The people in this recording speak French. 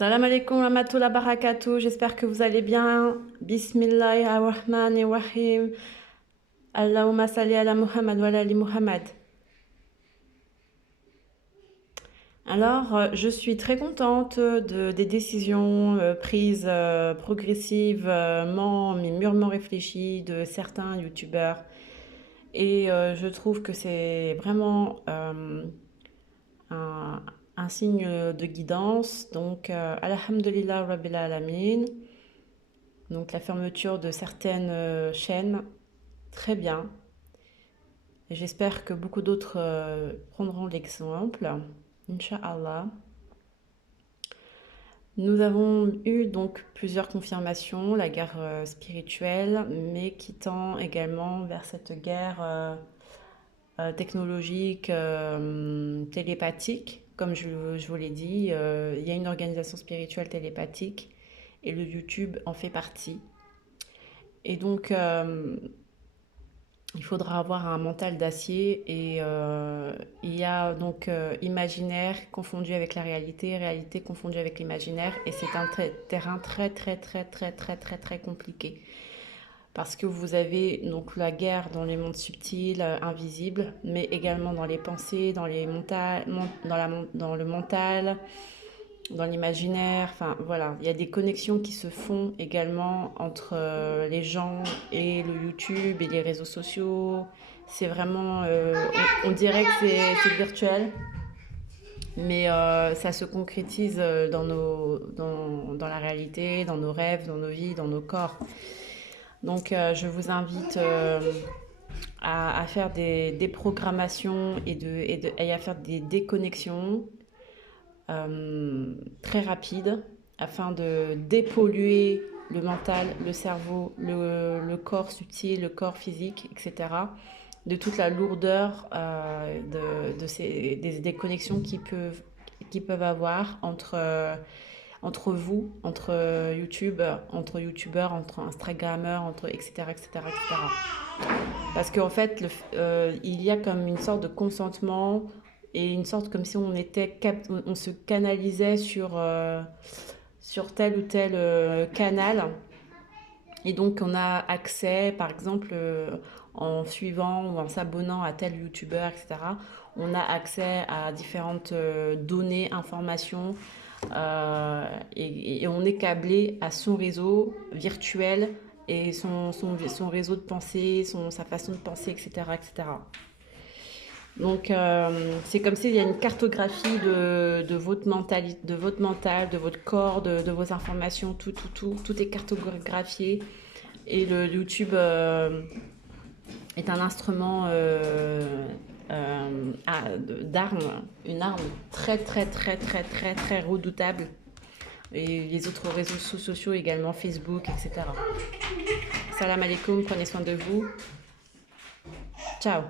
Salam alaikum wa rahmatullahi wa barakatuh, j'espère que vous allez bien. Bismillahirrahmanirrahim. Allahumma salli ala Muhammad wa ala ali Muhammad. Alors, je suis très contente des décisions prises progressivement, mais mûrement réfléchies de certains youtubeurs. Et je trouve que c'est vraiment un, un signe de guidance. Donc, alhamdulillah rabbil alamin. Donc, la fermeture de certaines chaînes, très bien. Et j'espère que beaucoup d'autres prendront l'exemple. Inch'Allah. Nous avons eu donc plusieurs confirmations, la guerre spirituelle, mais qui tend également vers cette guerre technologique, télépathique. Comme je vous l'ai dit, il y a une organisation spirituelle télépathique et le YouTube en fait partie. Et donc, il faudra avoir un mental d'acier et il y a donc imaginaire confondu avec la réalité, réalité confondue avec l'imaginaire et c'est un terrain très compliqué parce que vous avez donc la guerre dans les mondes subtils, invisibles, mais également dans les pensées, dans les dans le mental, dans l'imaginaire, enfin voilà, il y a des connexions qui se font également entre les gens et le YouTube et les réseaux sociaux. C'est vraiment, on dirait que c'est virtuel, mais ça se concrétise dans la réalité, dans nos rêves, dans nos vies, dans nos corps. Donc je vous invite à faire des programmations et à faire des déconnexions très rapide afin de dépolluer le mental, le cerveau, le corps subtil, le corps physique, etc. De toute la lourdeur des déconnexions qui peuvent avoir entre vous, entre youtubeurs, entre Instagrammeurs, etc., etc., etc. Parce qu'en fait, il y a comme une sorte de consentement et une sorte comme si on se canalisait sur tel ou tel canal. Et donc, on a accès, par exemple, en suivant ou en s'abonnant à tel youtubeur, etc., on a accès à différentes données, informations, et on est câblé à son réseau virtuel et son réseau de pensée, sa façon de penser, etc., etc. Donc, c'est comme s'il y a une cartographie de votre mentalité, de votre mental, de votre corps, de vos informations, tout est cartographié. Et le YouTube est un instrument d'arme, une arme très redoutable. Et les autres réseaux sociaux également, Facebook, etc. Salam alaikum, prenez soin de vous. Ciao.